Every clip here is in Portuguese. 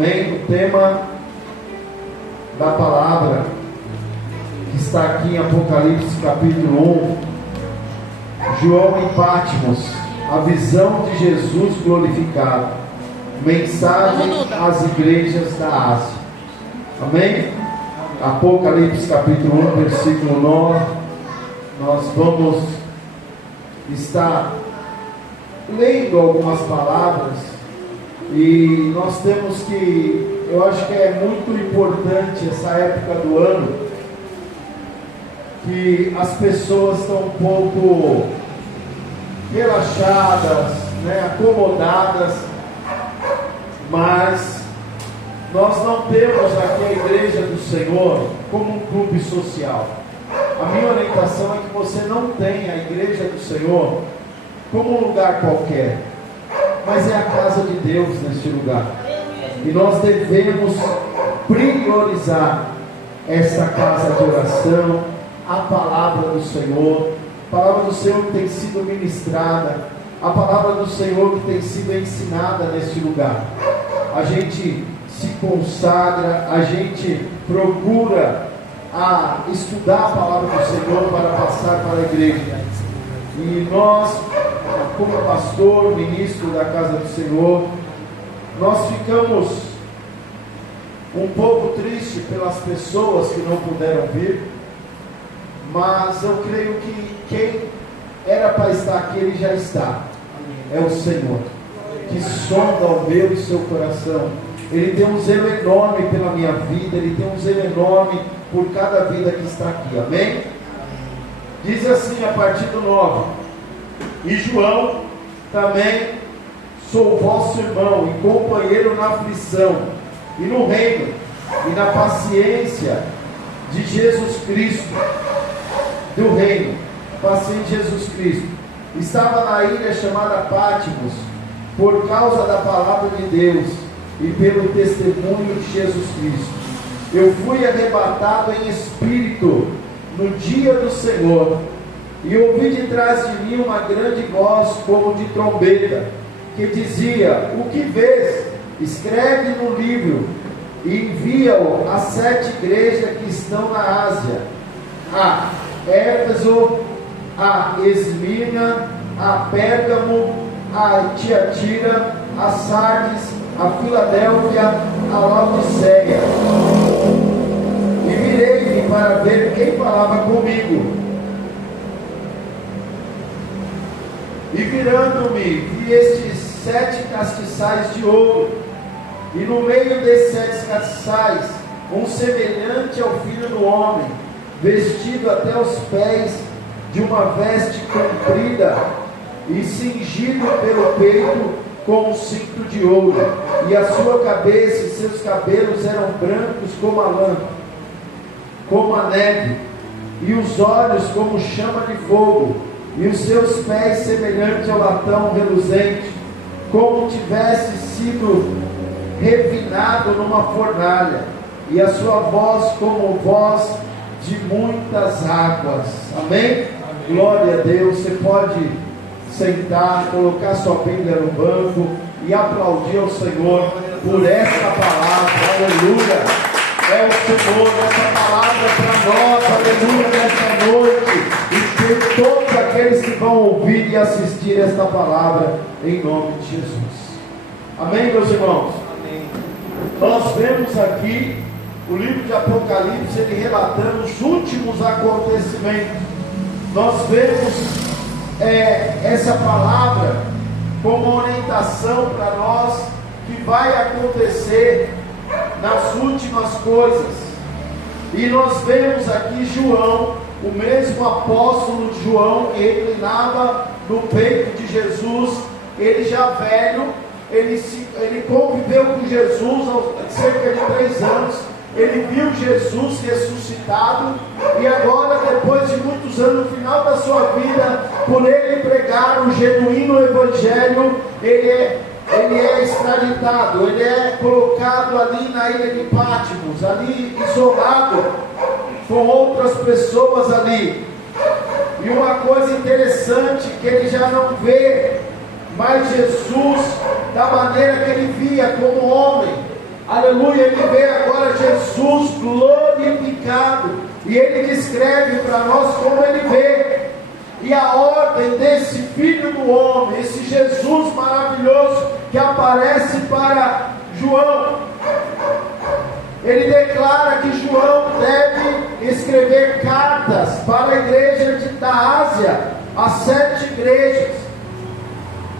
Amém? O tema da palavra que está aqui em Apocalipse capítulo 1, João em Patmos, a visão de Jesus glorificado, mensagem às igrejas da Ásia. Amém? Apocalipse capítulo 1, versículo 9. Nós vamos estar lendo algumas palavras. E nós temos que, eu acho que é muito importante essa época do ano, que as pessoas estão um pouco relaxadas, acomodadas, mas nós não temos aqui a igreja do Senhor como um clube social. A minha orientação é que você não tenha a igreja do Senhor como um lugar qualquer, mas é a casa de Deus neste lugar, e nós devemos priorizar esta casa de oração, a palavra do Senhor, a palavra do Senhor que tem sido ministrada, a palavra do Senhor que tem sido ensinada neste lugar. A gente se consagra, a gente procura estudar a palavra do Senhor para passar para a igreja. E nós, como pastor, ministro da casa do Senhor, nós ficamos um pouco tristes pelas pessoas que não puderam vir, mas eu creio que quem era para estar aqui, ele já está. É o Senhor, que sonda o meu e seu coração. Ele tem um zelo enorme pela minha vida, ele tem um zelo enorme por cada vida que está aqui. Amém? Diz assim a partir do 9: E João também sou vosso irmão e companheiro na aflição e no reino e na paciência de Jesus Cristo, do reino, paciente de Jesus Cristo. Estava na ilha chamada Patmos por causa da palavra de Deus e pelo testemunho de Jesus Cristo. Eu fui arrebatado em espírito no dia do Senhor, e ouvi de trás de mim uma grande voz como de trombeta, que dizia: O que vês? Escreve no livro e envia-o às 7 igrejas que estão na Ásia: a Éfeso, a Esmirna, a Pérgamo, a Tiatira, a Sardes, a Filadélfia, a Laodiceia. E virei-me para ver quem falava comigo. E virando-me, vi estes 7 castiçais de ouro, e no meio desses 7 castiçais, um semelhante ao Filho do Homem, vestido até os pés de uma veste comprida, e cingido pelo peito com um cinto de ouro, e a sua cabeça e seus cabelos eram brancos como a lã, como a neve, e os olhos como chama de fogo, e os seus pés semelhantes ao latão reluzente, como tivesse sido refinado numa fornalha, e a sua voz como voz de muitas águas. Amém? Glória a Deus. Você pode sentar, colocar sua Bíblia no banco e aplaudir ao Senhor por esta palavra. Aleluia! É o Senhor, essa palavra para nós, aleluia, nesta noite, e por todos aqueles que vão ouvir e assistir esta palavra, em nome de Jesus. Amém, meus irmãos? Amém. Nós vemos aqui o livro de Apocalipse, ele relatando os últimos acontecimentos. Nós vemos essa palavra como orientação para nós, que vai acontecer nas últimas coisas. E nós vemos aqui João, o mesmo apóstolo de João, que reclinava no peito de Jesus, ele já velho, ele conviveu com Jesus há cerca de 3 anos, ele viu Jesus ressuscitado, e agora, depois de muitos anos, no final da sua vida, por ele pregar o genuíno evangelho, ele é extraditado, ele é colocado ali na ilha de Patmos, ali isolado com outras pessoas ali. E uma coisa interessante, que ele já não vê mais Jesus da maneira que ele via como homem. Aleluia, ele vê agora Jesus glorificado, e ele descreve para nós como ele vê, e a ordem desse Filho do Homem, esse Jesus maravilhoso que aparece para João. Ele declara que João deve escrever cartas para a igreja da Ásia, as 7 igrejas.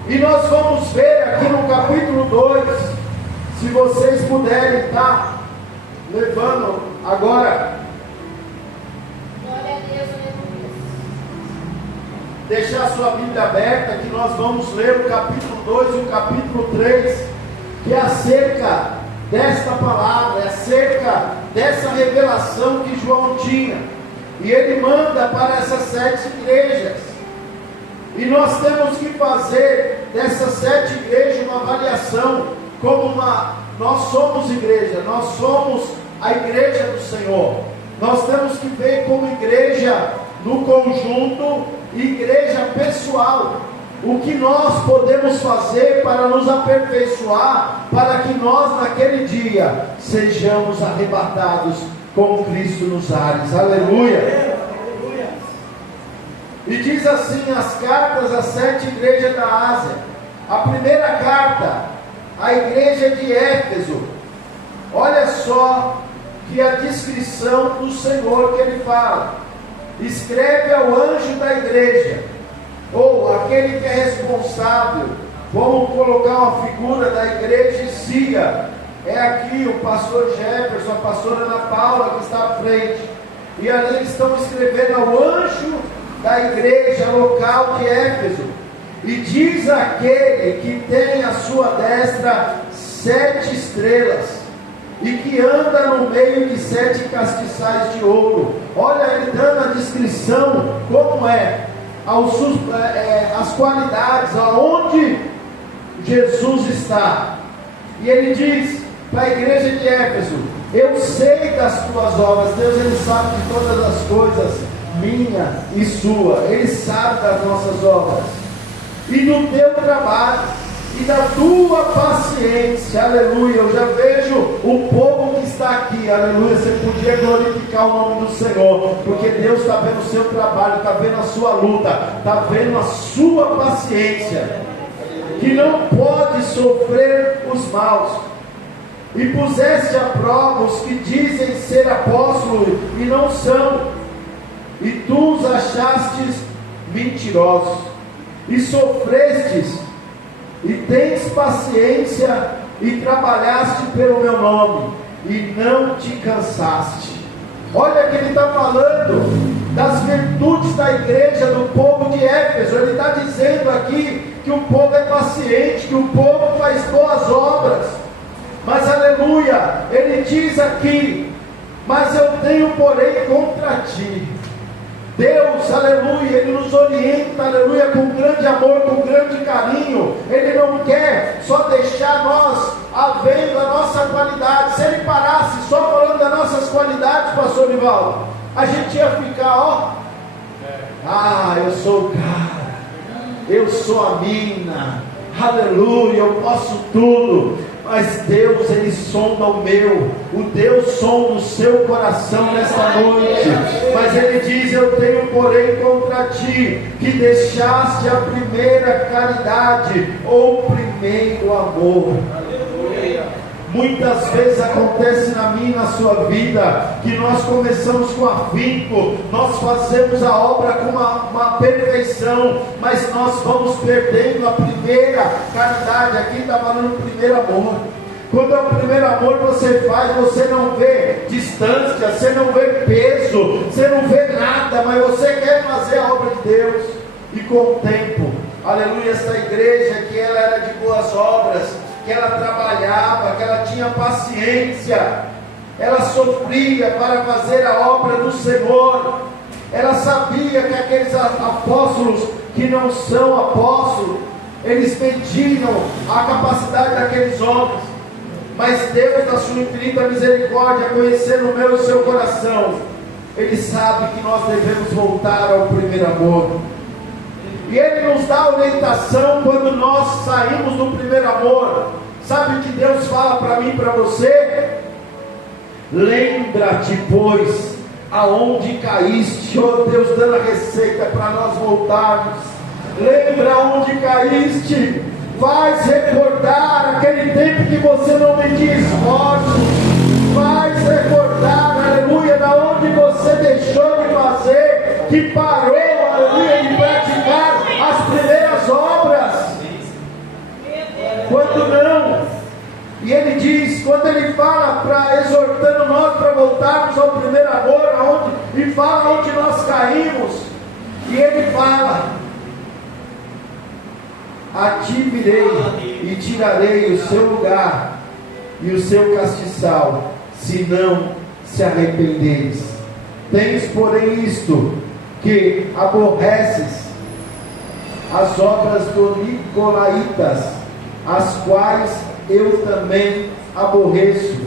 E nós vamos ver aqui no capítulo 2, se vocês puderem estar levando agora. Glória a Deus, aleluia. Deixar a sua Bíblia aberta, que nós vamos ler o capítulo 2 e o capítulo 3, que é acerca desta palavra, é acerca dessa revelação que João tinha. E ele manda para essas 7 igrejas. E nós temos que fazer dessas 7 igrejas uma avaliação, nós somos igreja, nós somos a igreja do Senhor. Nós temos que ver como igreja no conjunto e igreja pessoal. O que nós podemos fazer para nos aperfeiçoar, para que nós naquele dia sejamos arrebatados com Cristo nos ares. Aleluia! E diz assim as cartas às 7 igrejas da Ásia. A primeira carta, a igreja de Éfeso. Olha só que a descrição do Senhor que ele fala. Escreve ao anjo da igreja, ou aquele que é responsável. Vamos colocar uma figura da igreja Cia. É aqui o pastor Jefferson, a pastora Ana Paula que está à frente. E ali eles estão escrevendo ao anjo da igreja local de Éfeso. E diz aquele que tem à sua destra 7 estrelas, e que anda no meio de 7 castiçais de ouro. Olha ele dando a descrição, como as qualidades, aonde Jesus está. E ele diz para a igreja de Éfeso: eu sei das tuas obras. Deus, ele sabe de todas as coisas, minha e sua. Ele sabe das nossas obras, e do teu trabalho, e da tua paciência. Aleluia. Eu já vejo o povo que está aqui. Aleluia. Você podia glorificar o nome do Senhor, porque Deus está vendo o seu trabalho, está vendo a sua luta, está vendo a sua paciência, que não pode sofrer os maus. E puseste à prova os que dizem ser apóstolos e não são, e tu os achastes mentirosos, e sofrestes, e tens paciência, e trabalhaste pelo meu nome, e não te cansaste. Olha que ele está falando das virtudes da igreja, do povo de Éfeso. Ele está dizendo aqui que o povo é paciente, que o povo faz boas obras. Mas aleluia, ele diz aqui: mas eu tenho porém contra ti. Deus, aleluia, ele nos orienta, aleluia, com grande amor, com grande carinho. Ele não quer só deixar nós vendo a nossa qualidade. Se ele parasse só falando das nossas qualidades, pastor Nivaldo, a gente ia ficar, eu sou o cara, eu sou a mina, aleluia, eu posso tudo. Mas Deus, ele sonda o meu, o Deus sonda o seu coração nesta noite. Mas ele diz: eu tenho porém contra ti, que deixaste a primeira caridade, ou o primeiro amor. Muitas vezes acontece na minha e na sua vida, que nós começamos com afinco, nós fazemos a obra com uma perfeição, mas nós vamos perdendo a primeira caridade. Aqui está falando o primeiro amor. Quando é o primeiro amor você faz, você não vê distância, você não vê peso, você não vê nada, mas você quer fazer a obra de Deus. E com o tempo, aleluia, essa igreja que ela era de boas obras, que ela trabalhava, que ela tinha paciência, ela sofria para fazer a obra do Senhor. Ela sabia que aqueles apóstolos que não são apóstolos, eles mediam a capacidade daqueles homens, mas Deus, na sua infinita misericórdia, conhecendo o meu e o seu coração, Ele sabe que nós devemos voltar ao primeiro amor. E Ele nos dá orientação quando nós saímos do primeiro amor. Sabe o que Deus fala para mim e para você: lembra-te, pois, aonde caíste. Oh Deus, dando a receita para nós voltarmos. Lembra onde caíste. Faz recordar aquele tempo que você não media esforço. Faz recordar, aleluia, da onde você deixou de fazer, que parou, aleluia, de praticar as primeiras obras. Quando não? E ele diz, quando ele fala, exortando nós para voltarmos ao primeiro amor, e fala onde nós caímos, e ele fala: a ti virei e tirarei o seu lugar e o seu castiçal, se não se arrependeres. Tens, porém, isto, que aborreces as obras dos nicolaítas, as quais eu também aborreço.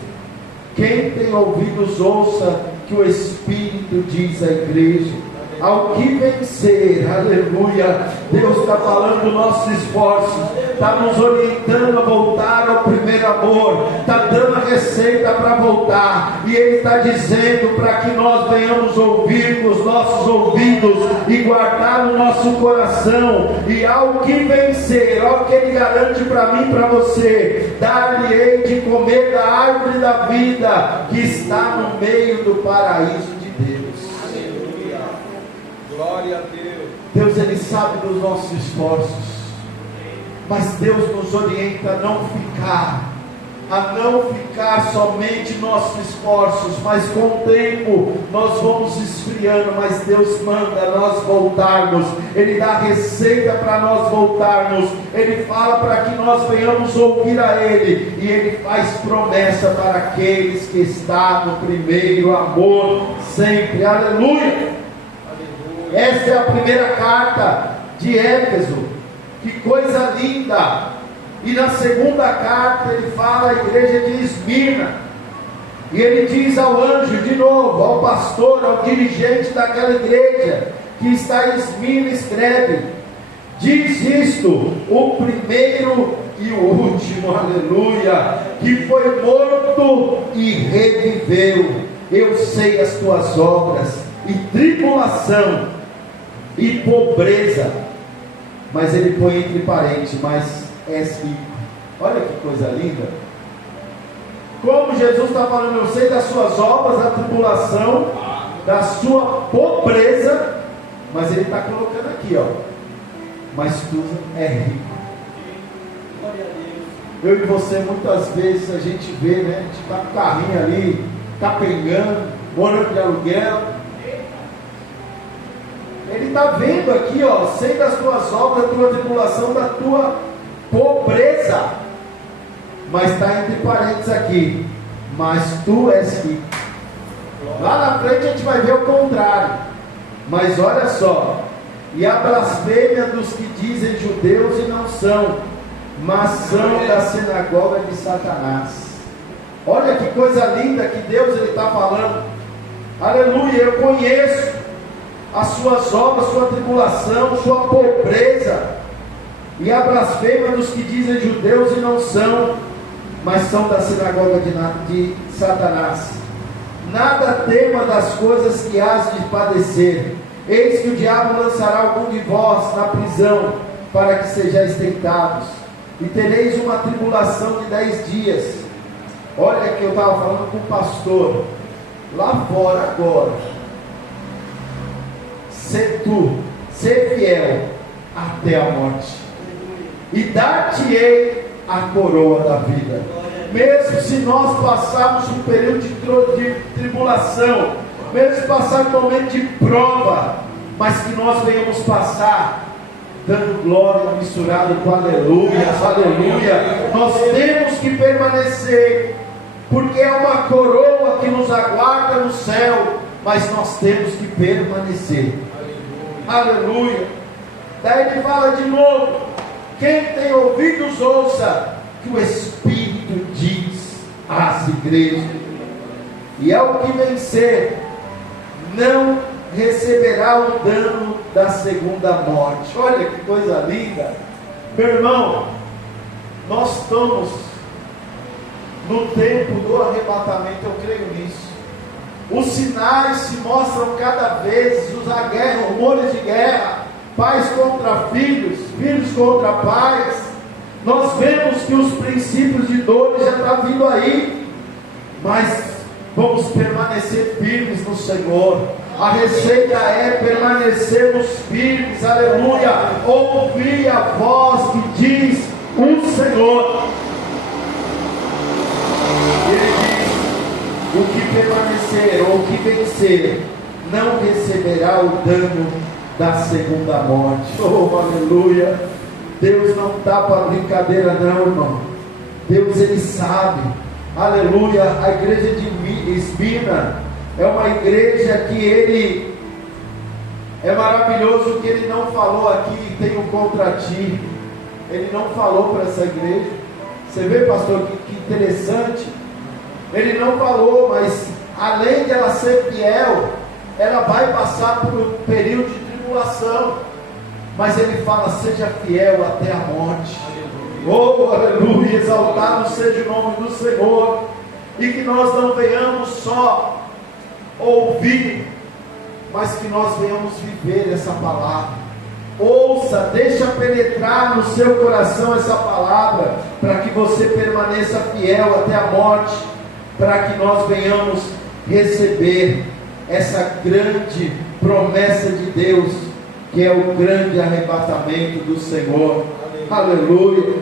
Quem tem ouvidos, ouça que o Espírito diz à igreja. Ao que vencer, aleluia. Deus está falando do nosso esforço, está nos orientando a voltar ao primeiro amor, está dando a receita para voltar, e Ele está dizendo para que nós venhamos ouvir com os nossos ouvidos e guardar no nosso coração. E ao que vencer, ao que Ele garante para mim e para você: dar-lhe-ei de comer da árvore da vida que está no meio do paraíso de Deus. Glória a Deus. Deus, Ele sabe dos nossos esforços, mas Deus nos orienta a não ficar somente nossos esforços, mas com o tempo nós vamos esfriando, mas Deus manda nós voltarmos. Ele dá receita para nós voltarmos, Ele fala para que nós venhamos ouvir a Ele, e Ele faz promessa para aqueles que estão no primeiro amor sempre. Aleluia! Esta é a primeira carta de Éfeso. Que coisa linda! E na segunda carta ele fala à igreja de Esmirna, e ele diz ao anjo de novo, ao pastor, ao dirigente daquela igreja que está em Esmirna, escreve: diz isto, o primeiro e o último, aleluia, que foi morto e reviveu. Eu sei as tuas obras, e tribulação, e pobreza, mas ele põe entre parênteses, mas és rico. Olha que coisa linda. Como Jesus está falando: eu sei das suas obras, da tribulação, da sua pobreza, mas ele está colocando aqui, ó: mas tu é rico. Eu e você, muitas vezes a gente vê, né? A gente está com o carrinho ali, capengando, morando de aluguel. Ele está vendo aqui, ó: sei das tuas obras, da tua tribulação, da tua pobreza, mas está entre parênteses aqui: mas tu és rico. Lá na frente a gente vai ver o contrário. Mas olha só: e a blasfêmia dos que dizem judeus e não são, mas são da sinagoga de Satanás. Olha que coisa linda que Deus está falando. Aleluia. Eu conheço as suas obras, sua tribulação, sua pobreza, e a blasfêmia dos que dizem judeus e não são, mas são da sinagoga de Satanás. Nada tema das coisas que hás de padecer. Eis que o diabo lançará algum de vós na prisão, para que sejais tentados, e tereis uma tribulação de 10 dias. Olha que eu estava falando com o pastor lá fora agora. Ser fiel até a morte, e dar-te-ei a coroa da vida. Mesmo se nós passarmos um período de tribulação, mesmo se passarmos um momento de prova, mas que nós venhamos passar dando glória misturado com aleluia, aleluia. Nós temos que permanecer, porque é uma coroa que nos aguarda no céu, mas nós temos que permanecer. Aleluia. Daí ele fala de novo: quem tem ouvidos, ouça que o Espírito diz às igrejas. E ao que vencer, não receberá o dano da segunda morte. Olha que coisa linda. Meu irmão, nós estamos no tempo do arrebatamento, eu creio nisso. Os sinais se mostram cada vez, rumores de guerra, pais contra filhos, filhos contra pais. Nós vemos que os princípios de dores já estão vindo aí, mas vamos permanecer firmes no Senhor. A receita é permanecermos firmes, aleluia, ouvir a voz que diz o Senhor. Ele diz: o que permanecer ou o que vencer não receberá o dano da segunda morte. Oh, aleluia. Deus não está para brincadeira não, irmão. Deus, Ele sabe, aleluia. A igreja de Esmina é uma igreja que Ele é maravilhoso, que Ele não falou aqui, tenho contra ti. Ele não falou para essa igreja. Você vê, pastor, que interessante. Ele não falou, mas além de ela ser fiel, ela vai passar por um período de tribulação. Mas Ele fala: seja fiel até a morte. Oh, aleluia, exaltado seja o nome do Senhor. E que nós não venhamos só ouvir, mas que nós venhamos viver essa palavra. Ouça, deixa penetrar no seu coração essa palavra, para que você permaneça fiel até a morte, para que nós venhamos receber essa grande promessa de Deus, que é o grande arrebatamento do Senhor. Aleluia.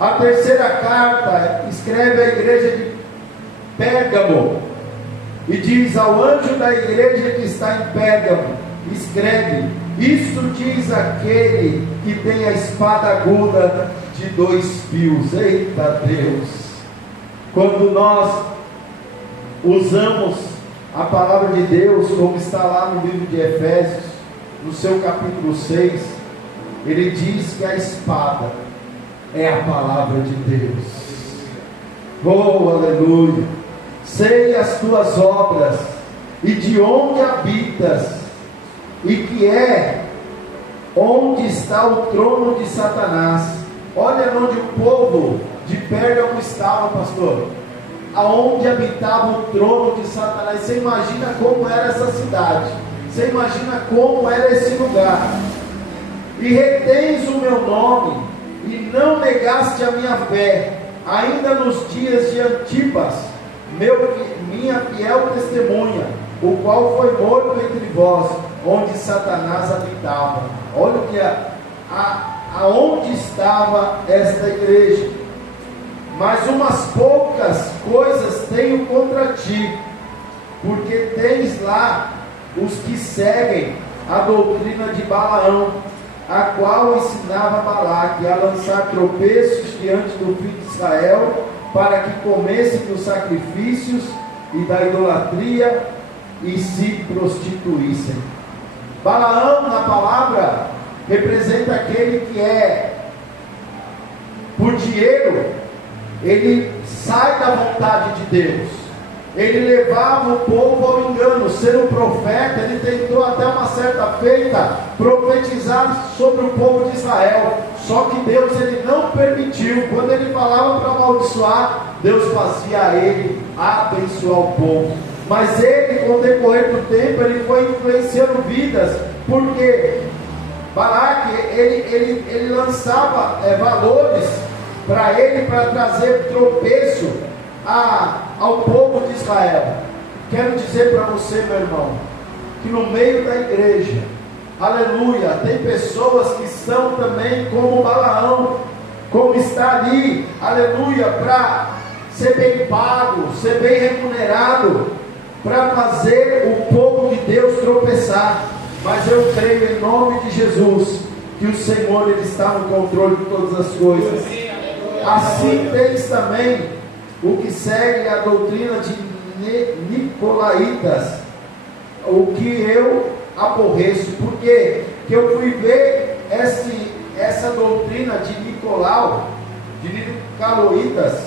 A terceira carta escreve a igreja de Pérgamo e diz ao anjo da igreja que está em Pérgamo: escreve: isto diz aquele que tem a espada aguda de 2 fios. Eita Deus! Quando nós usamos a palavra de Deus, como está lá no livro de Efésios, no seu capítulo 6, ele diz que a espada é a palavra de Deus. Oh, aleluia! Sei as tuas obras e de onde habitas, e que é onde está o trono de Satanás. Olha onde o povo de Pérgamo estava, pastor. Aonde habitava o trono de Satanás. Você imagina como era essa cidade, você imagina como era esse lugar. E retens o meu nome, e não negaste a minha fé, ainda nos dias de Antipas, minha fiel testemunha, o qual foi morto entre vós, onde Satanás habitava. Olha que aonde estava esta igreja. Mas umas poucas coisas tenho contra ti, porque tens lá os que seguem a doutrina de Balaão, a qual ensinava Balaque a lançar tropeços diante do filho de Israel, para que comessem dos sacrifícios e da idolatria e se prostituíssem. Balaão, na palavra, representa aquele que é, por dinheiro, ele sai da vontade de Deus. Ele levava o povo ao engano. Sendo profeta, ele tentou até uma certa feita profetizar sobre o povo de Israel. Só que Deus, ele não permitiu. Quando ele falava para amaldiçoar, Deus fazia a ele abençoar o povo. Mas ele, com o decorrer do tempo, ele foi influenciando vidas, porque Balaque, ele lançava valores para ele, para trazer tropeço ao povo de Israel. Quero dizer para você, meu irmão, que no meio da igreja, aleluia, tem pessoas que são também como Balaão, como está ali, aleluia, para ser bem pago, ser bem remunerado, para fazer o povo de Deus tropeçar. Mas eu creio em nome de Jesus que o Senhor, ele está no controle de todas as coisas. Assim tens também o que segue a doutrina de Nicolaítas, o que eu aborreço. Por quê? Que eu fui ver essa doutrina de Nicolau, de Nicolaítas.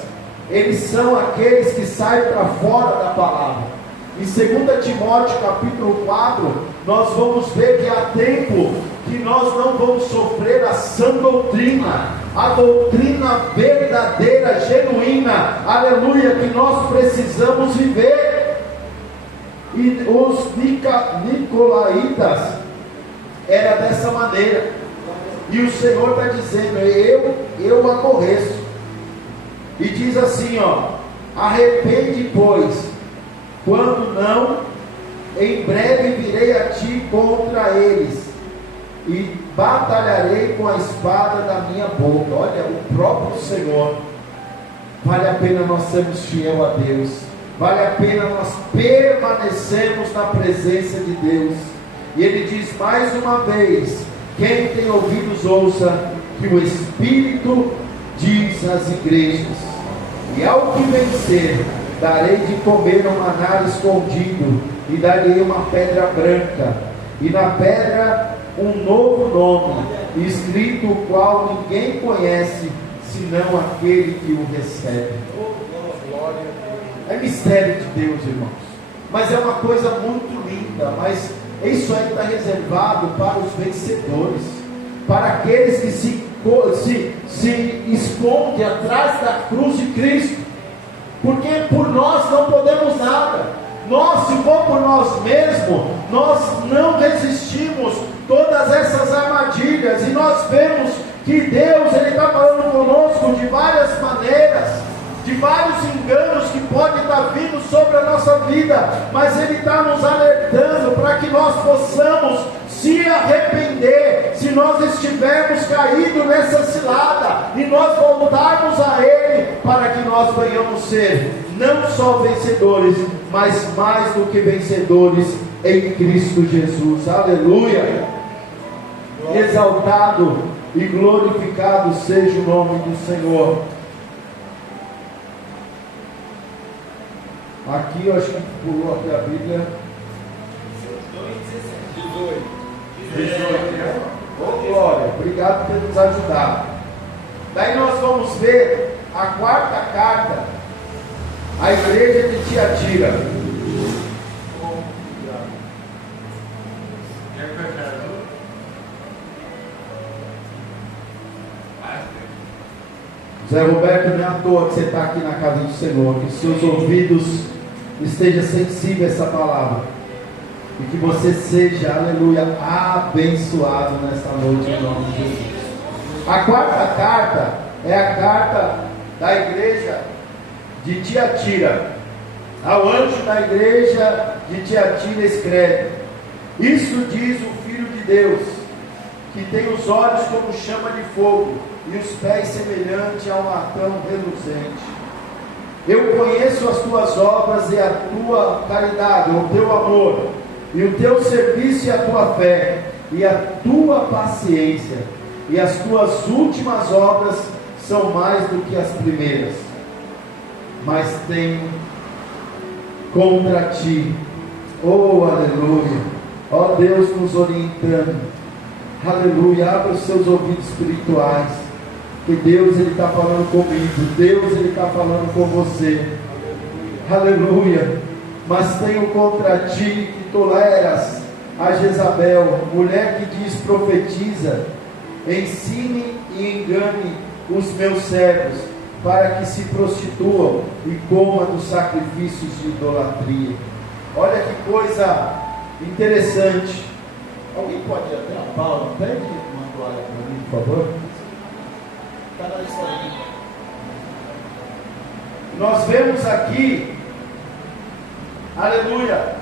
Eles são aqueles que saem para fora da palavra. Em 2 Timóteo capítulo 4, nós vamos ver que há tempo que nós não vamos sofrer a sã doutrina, a doutrina verdadeira, genuína, aleluia, que nós precisamos viver. E os nicolaítas era dessa maneira, e o Senhor está dizendo: eu aborreço. E diz assim, arrepende, pois, quando não, em breve virei a ti contra eles, e batalharei com a espada da minha boca. Olha, o próprio Senhor. Vale a pena nós sermos fiel a Deus, vale a pena nós permanecermos na presença de Deus. E Ele diz mais uma vez: quem tem ouvidos ouça que o Espírito diz às igrejas. E ao que vencer, darei de comer um maná escondido, e darei uma pedra branca, e na pedra um novo nome, escrito o qual ninguém conhece, senão aquele que o recebe. É mistério de Deus, irmãos, mas é uma coisa muito linda. Mas isso aí está reservado para os vencedores, para aqueles que se esconde atrás da cruz de Cristo, porque por nós não podemos nada. Nós, se for por nós mesmos, nós não resistimos todas essas armadilhas. E nós vemos que Deus, Ele está falando conosco de várias maneiras, de vários enganos que podem estar vindo sobre a nossa vida, mas Ele está nos alertando para que nós possamos se arrepender, se nós estivermos caídos nessa cilada, e nós voltarmos a Ele, para que nós venhamos ser não só vencedores, mas mais do que vencedores em Cristo Jesus. Aleluia! Exaltado e glorificado seja o nome do Senhor. Aqui eu acho que pulou aqui a Bíblia. 18, né? Oh, glória, obrigado por ter nos ajudado. Daí nós vamos ver a quarta carta à igreja de Tiatira. Zé Roberto, não é à toa que você está aqui na casa do Senhor, que seus ouvidos estejam sensíveis a essa palavra, e que você seja, aleluia, abençoado nesta noite em nome de Jesus. A quarta carta é a carta da igreja de Tiatira. Ao anjo da igreja de Tiatira escreve: isso diz o Filho de Deus, que tem os olhos como chama de fogo e os pés semelhantes a um latão reluzente. Eu conheço as tuas obras e a tua caridade, o teu amor, e o teu serviço e a tua fé, e a tua paciência, e as tuas últimas obras são mais do que as primeiras. Mas tenho contra ti, oh aleluia, ó Deus nos orientando, aleluia, abra os seus ouvidos espirituais, que Deus Ele está falando comigo, Deus Ele está falando com você, aleluia. Mas tenho contra ti que toleras a Jezabel, mulher que diz profetiza, ensine e engane os meus servos, para que se prostituam e comam dos sacrifícios de idolatria. Olha que coisa interessante. Alguém pode ir até a Paula? Pede uma toalha para mim, por favor. Está na lista aí. Nós vemos aqui, aleluia,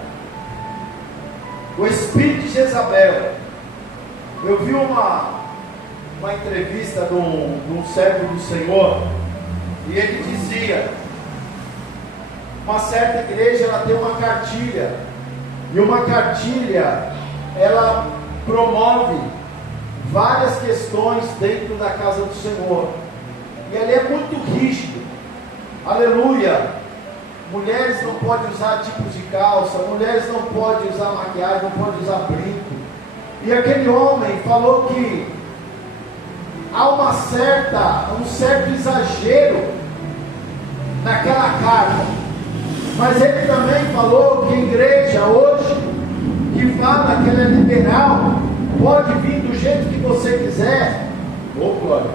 o espírito de Jezabel. Eu vi uma entrevista de um servo do Senhor, e ele dizia: uma certa igreja, ela tem uma cartilha, e uma cartilha, ela promove várias questões dentro da casa do Senhor, e ali é muito rígido, aleluia. Mulheres não podem usar tipos de calça, mulheres não podem usar maquiagem, não podem usar brinco. E aquele homem falou que há um certo exagero naquela carta, mas ele também falou que a igreja hoje, que fala que ela é liberal, pode vir do jeito que você quiser. Ô glória,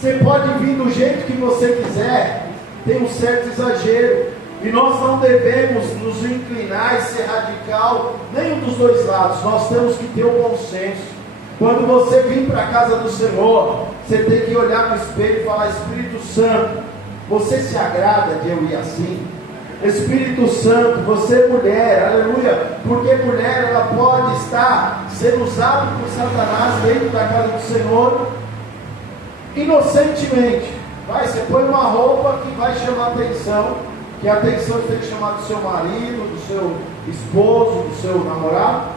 Você pode vir do jeito que você quiser, tem um certo exagero, e nós não devemos nos inclinar e ser radical, nenhum dos dois lados. Nós temos que ter o bom senso. Quando você vir para a casa do Senhor, você tem que olhar no espelho e falar: Espírito Santo, você se agrada de eu ir assim? Espírito Santo, você mulher, aleluia, porque mulher ela pode estar sendo usada por Satanás dentro da casa do Senhor, inocentemente. Você põe uma roupa que vai chamar atenção, que a atenção tem que chamar do seu marido, do seu esposo, do seu namorado,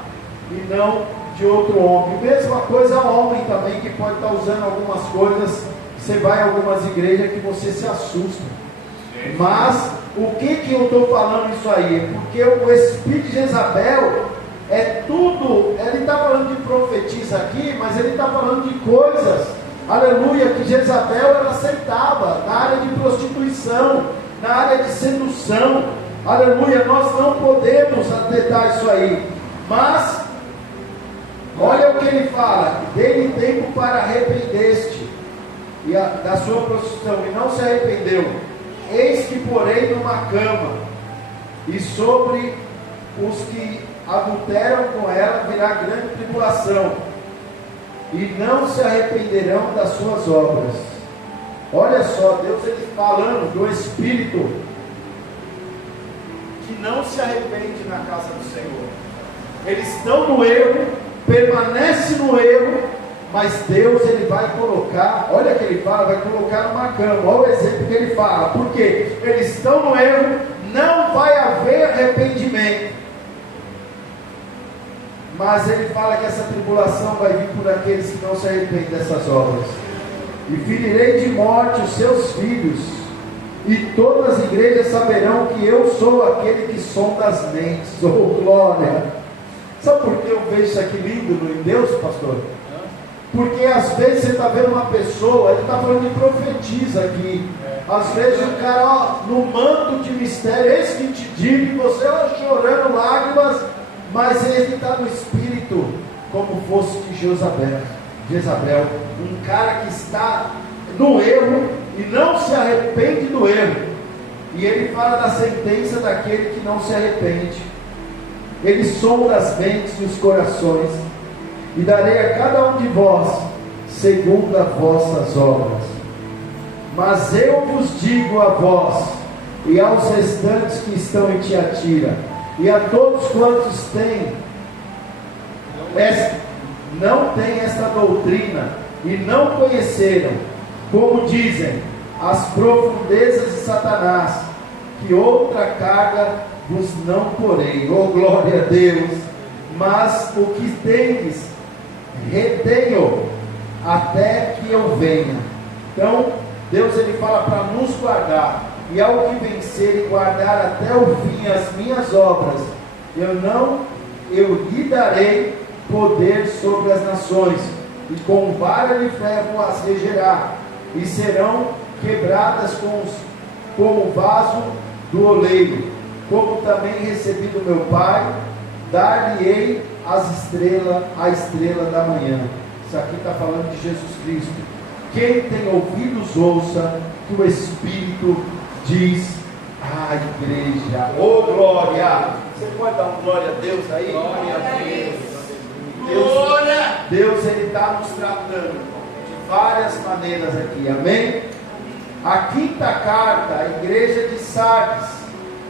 e não de outro homem. Mesma coisa homem também, que pode estar usando algumas coisas. Você vai a algumas igrejas que você se assusta. Mas o que eu estou falando isso aí? Porque o espírito de Jezabel é tudo. Ele está falando de profetisa aqui, mas ele está falando de coisas, aleluia, que Jezabel ela aceitava na área de prostituição, na área de sedução, aleluia. Nós não podemos atentar isso aí, mas olha o que ele fala: dê-lhe tempo para arrepender-te da sua prostituição, e não se arrependeu. Eis que porém numa cama, e sobre os que adulteram com ela virá grande tribulação, e não se arrependerão das suas obras. Olha só, Deus ele falando do espírito que não se arrepende na casa do Senhor. Eles estão no erro, permanece no erro, mas Deus ele vai colocar, olha que ele fala, vai colocar numa cama. Olha o exemplo que ele fala, porque eles estão no erro, não vai haver arrependimento, mas ele fala que essa tribulação vai vir por aqueles que não se arrependem dessas obras. E ferirei de morte os seus filhos, e todas as igrejas saberão que eu sou aquele que sonda as mentes. Oh glória! Sabe por que eu vejo isso aqui lindo em Deus, pastor? Porque às vezes você está vendo uma pessoa, ele está falando de profetiza aqui. Às vezes o cara, no manto de mistério, eis que te digo, e você chorando lágrimas, mas ele está no espírito, como fosse de Jezabel, um cara que está no erro e não se arrepende do erro. E ele fala da sentença daquele que não se arrepende. Ele sonda as mentes e os corações, e darei a cada um de vós segundo as vossas obras. Mas eu vos digo a vós e aos restantes que estão em Tiatira, e a todos quantos não têm esta doutrina e não conheceram, como dizem, as profundezas de Satanás, que outra carga vos não porei. Oh glória a Deus! Mas o que tendes, retenho até que eu venha. Então Deus ele fala para nos guardar, e ao que vencer e guardar até o fim as minhas obras, eu lhe darei poder sobre as nações, e com vara de ferro as regerá, e serão quebradas como o vaso do oleiro. Como também recebi do meu Pai, dar-lhe-ei a estrela da manhã. Isso aqui está falando de Jesus Cristo. Quem tem ouvidos ouça que o Espírito diz à igreja. Oh glória! Você pode dar um glória a Deus aí? Glória a Deus! Deus ele está nos tratando de várias maneiras aqui, amém? A quinta carta, a igreja de Sardes,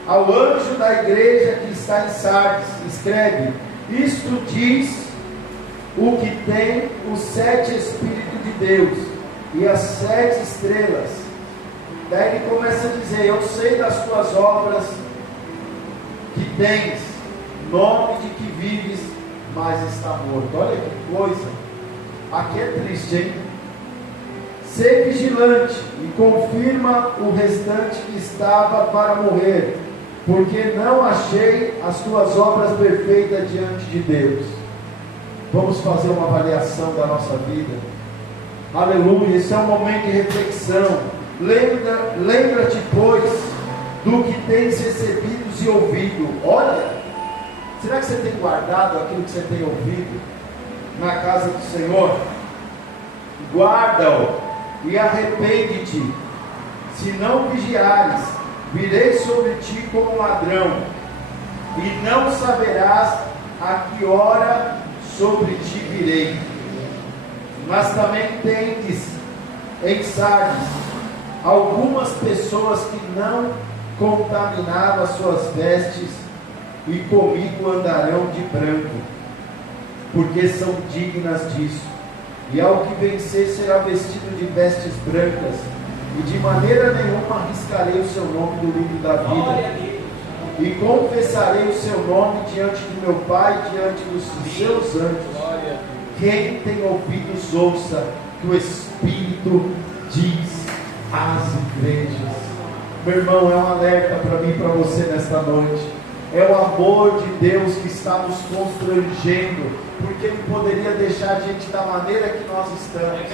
ao anjo da igreja que está em Sardes, escreve: isto diz o que tem os 7 Espíritos de Deus e as 7 estrelas. Daí ele começa a dizer: eu sei das tuas obras, que tens nome de que vives, mas está morto. Olha que coisa, aqui é triste, hein? Sê vigilante e confirma o restante que estava para morrer, porque não achei as tuas obras perfeitas diante de Deus. Vamos fazer uma avaliação da nossa vida. Aleluia, esse é um momento de reflexão. Lembra-te, pois, do que tens recebido e ouvido. Olha, será que você tem guardado aquilo que você tem ouvido na casa do Senhor? Guarda-o, e arrepende-te. Se não vigiares, virei sobre ti como ladrão, e não saberás a que hora sobre ti virei. Mas também tendes em Sardes algumas pessoas que não contaminaram as suas vestes, e comigo andarão de branco, porque são dignas disso. E ao que vencer será vestido de vestes brancas, e de maneira nenhuma arriscarei o seu nome do livro da vida, e confessarei o seu nome diante do meu Pai, diante dos seus anjos. Quem tem ouvidos ouça que o Espírito diz às igrejas. Meu irmão, é um alerta para mim e para você nesta noite. É o amor de Deus que está nos constrangendo, porque Ele poderia deixar a gente da maneira que nós estamos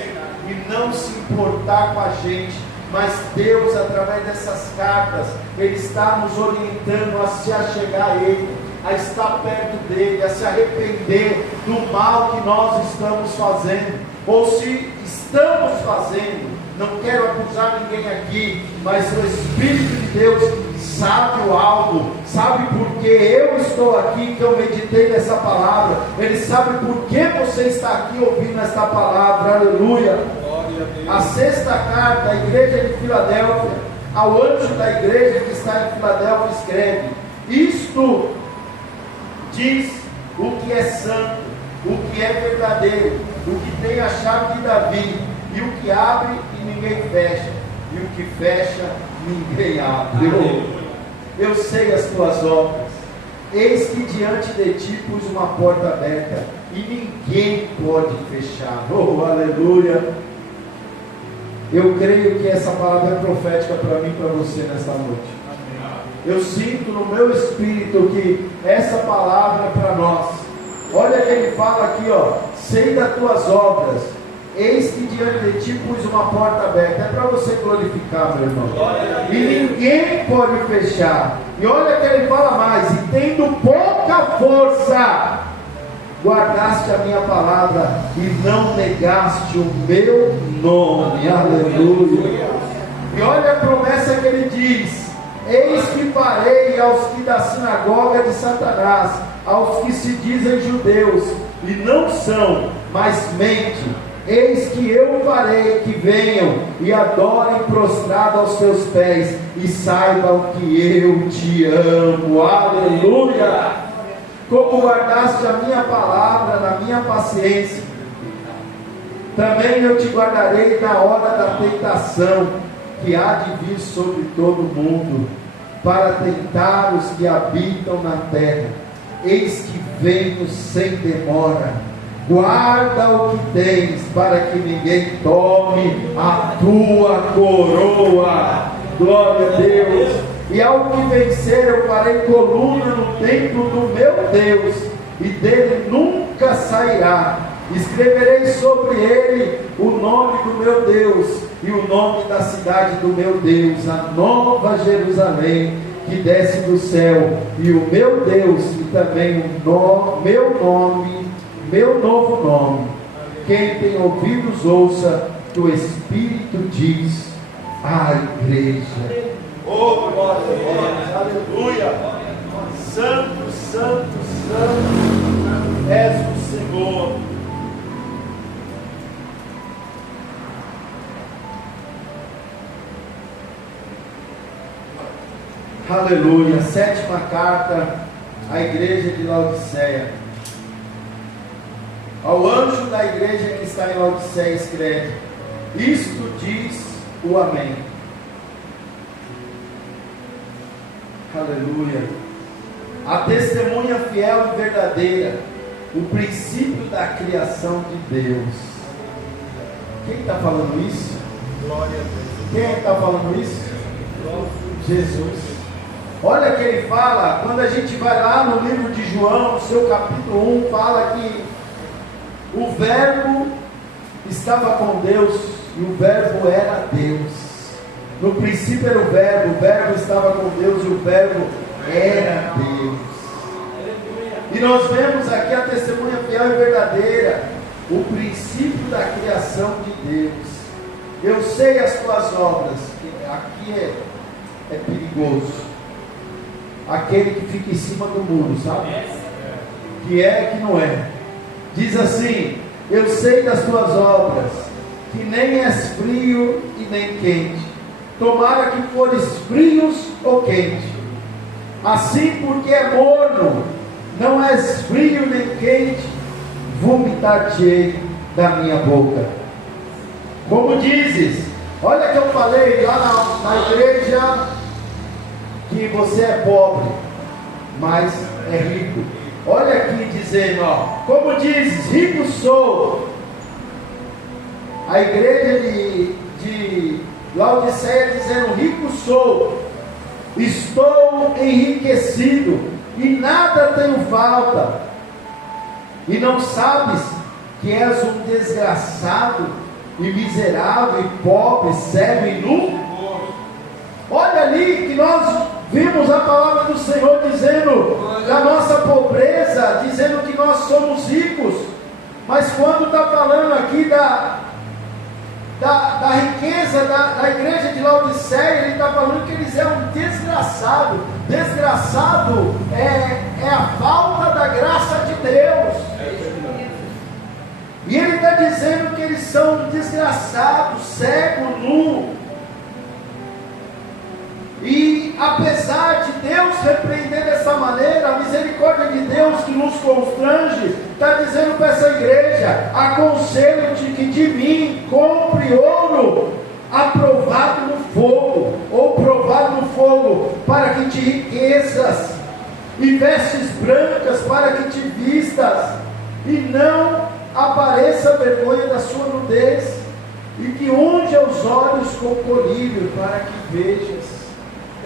e não se importar com a gente, mas Deus, através dessas cartas, Ele está nos orientando a se achegar a Ele, a estar perto dEle, a se arrepender do mal que nós estamos fazendo, ou se estamos fazendo. Não quero acusar ninguém aqui, mas o Espírito de Deus sabe o alvo, sabe porque eu estou aqui, que eu meditei nessa palavra. Ele sabe por que você está aqui ouvindo esta palavra. Aleluia. A sexta carta à igreja de Filadélfia, ao anjo da igreja que está em Filadélfia, escreve: isto diz o que é santo, o que é verdadeiro, o que tem a chave de Davi, e o que abre e ninguém fecha, e o que fecha ninguém abre. Eu sei as tuas obras, eis que diante de ti pus uma porta aberta, e ninguém pode fechar. Oh, aleluia! Eu creio que essa palavra é profética para mim e para você nesta noite. Eu sinto no meu espírito que essa palavra é para nós. Olha que ele fala aqui, ó: sei das tuas obras, eis que diante de ti pus uma porta aberta. É para você glorificar, meu irmão. E ninguém pode fechar. E olha que ele fala mais: e tendo pouca força, guardaste a minha palavra e não negaste o meu nome. Aleluia. E olha a promessa que ele diz: eis que farei aos que da sinagoga de Satanás, aos que se dizem judeus e não são, mas mente, eis que eu farei que venham e adorem prostrado aos teus pés, e saibam que eu te amo. Aleluia. Como guardaste a minha palavra na minha paciência, também eu te guardarei na hora da tentação, que há de vir sobre todo mundo, para tentar os que habitam na terra. Eis que venho sem demora. Guarda o que tens, para que ninguém tome a tua coroa. Glória a Deus. E ao que vencer, eu farei coluna no templo do meu Deus, e dele nunca sairá. Escreverei sobre ele o nome do meu Deus, e o nome da cidade do meu Deus, a nova Jerusalém, que desce do céu, e o meu Deus, e também meu novo nome. Quem tem ouvidos ouça que o Espírito diz à igreja. Oh, glória a Deus, aleluia. Santo, santo, santo és o Senhor. Aleluia. Sétima carta à igreja de Laodiceia. Ao anjo da igreja que está em Laodiceia escreve: isto diz o Amém. Aleluia. A testemunha fiel e verdadeira, o princípio da criação de Deus. Quem está falando isso? Glória a Deus. Quem está falando isso? Jesus. Olha que ele fala, quando a gente vai lá no livro de João, no seu capítulo 1, fala que o verbo estava com Deus e o verbo era Deus. No princípio era o verbo estava com Deus e o verbo era Deus. E nós vemos aqui a testemunha fiel e verdadeira, o princípio da criação de Deus. Eu sei as tuas obras. Aqui é perigoso. Aquele que fica em cima do muro, sabe? Que é, que não é. Diz assim: eu sei das tuas obras, que nem és frio e nem quente. Tomara que fores frios ou quente. Assim, porque é morno, não és frio nem quente, vomitar-te-ei da minha boca. Como dizes, olha que eu falei lá na igreja, que você é pobre, mas é rico. Olha aqui dizendo, ó, como dizes, rico sou. A igreja de Laodiceia dizendo, rico sou, estou enriquecido e nada tenho falta. E não sabes que és um desgraçado e miserável e pobre, cego e nu? Olha ali que nós vimos a palavra do Senhor dizendo da nossa pobreza, dizendo que nós somos ricos. Mas quando está falando aqui da riqueza da igreja de Laodiceia, ele está falando que eles eram desgraçados. Desgraçado é a falta da graça de Deus. E ele está dizendo que eles são desgraçados, cego, nu. E apesar de Deus repreender dessa maneira, a misericórdia de Deus que nos constrange, está dizendo para essa igreja: aconselho-te que de mim compre ouro aprovado no fogo, ou provado no fogo, para que te enriqueças, e vestes brancas para que te vistas, e não apareça a vergonha da sua nudez, e que unja os olhos com colírio, para que vejas.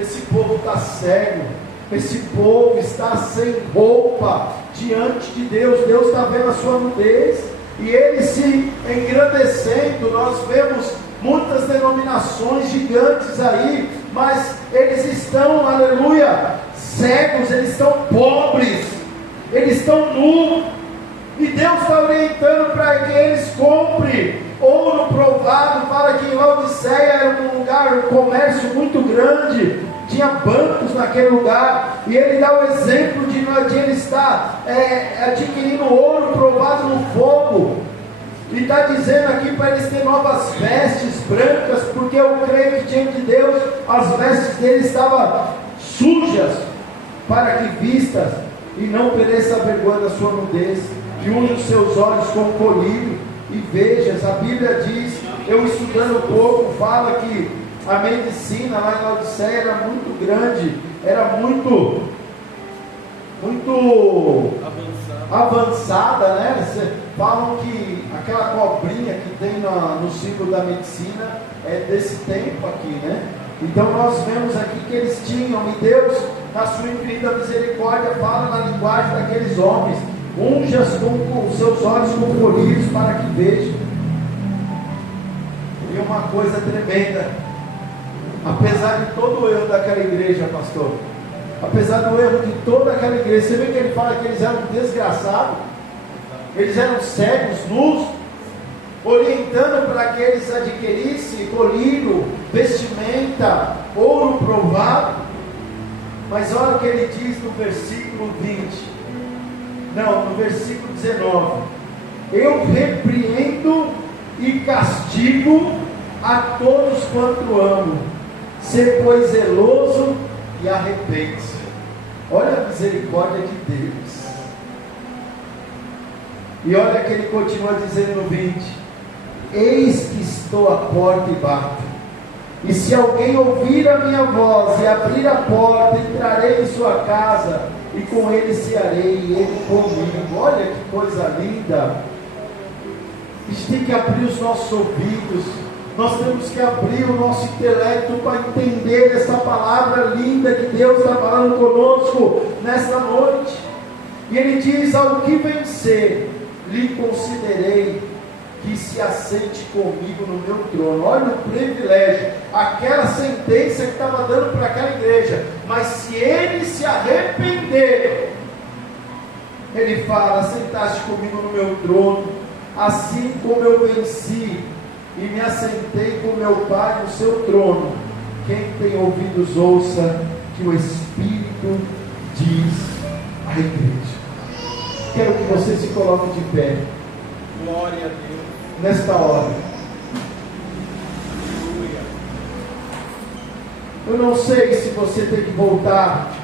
Esse povo está cego, esse povo está sem roupa diante de Deus. Deus está vendo a sua nudez e ele se engrandecendo. Nós vemos muitas denominações gigantes aí, mas eles estão, aleluia, cegos, eles estão pobres, eles estão nus, e Deus está orientando para que eles comprem ouro provado, para que em Laodiceia era um lugar, um comércio muito grande, tinha bancos naquele lugar, e ele dá o exemplo de ele estar adquirindo ouro provado no fogo, e está dizendo aqui para eles terem novas vestes brancas, porque eu creio que diante de Deus as vestes deles estavam sujas, para que vistas e não pereça a vergonha da sua nudez, que unja os seus olhos com colírio e vejas. A Bíblia diz, eu estudando um pouco, fala que a medicina lá em Laodiceia era muito grande, era muito avançada, né? Falam que aquela cobrinha que tem no símbolo da medicina é desse tempo aqui, né? Então nós vemos aqui que eles tinham, e Deus, na sua infinita misericórdia, fala na linguagem daqueles homens: unjas com os seus olhos com colírios para que vejam. E uma coisa tremenda, apesar de todo o erro daquela igreja, pastor, apesar do erro de toda aquela igreja, você vê que ele fala que eles eram desgraçados, eles eram cegos, nus, orientando para que eles adquirissem colírio, vestimenta, ouro provado. Mas olha o que ele diz no versículo 20, não, no versículo 19: eu repreendo e castigo a todos quanto amo, ser pois zeloso e arrepende-se. Olha a misericórdia de Deus. E olha que ele continua dizendo no 20: eis que estou à porta e bato, e se alguém ouvir a minha voz e abrir a porta, entrarei em sua casa, e com ele cearei, e ele comigo. Olha que coisa linda. A gente tem que abrir os nossos ouvidos, nós temos que abrir o nosso intelecto para entender essa palavra linda que Deus está falando conosco nesta noite. E ele diz: ao que vencer, lhe considerei que se assente comigo no meu trono. Olha o privilégio, aquela sentença que estava dando para aquela igreja. Mas se ele se arrepender, ele fala: assentaste comigo no meu trono, assim como eu venci e me assentei com meu Pai no seu trono. Quem tem ouvidos, ouça que o Espírito diz à igreja. Quero que você se coloque de pé. Glória a Deus. Nesta hora. Aleluia. Eu não sei se você tem que voltar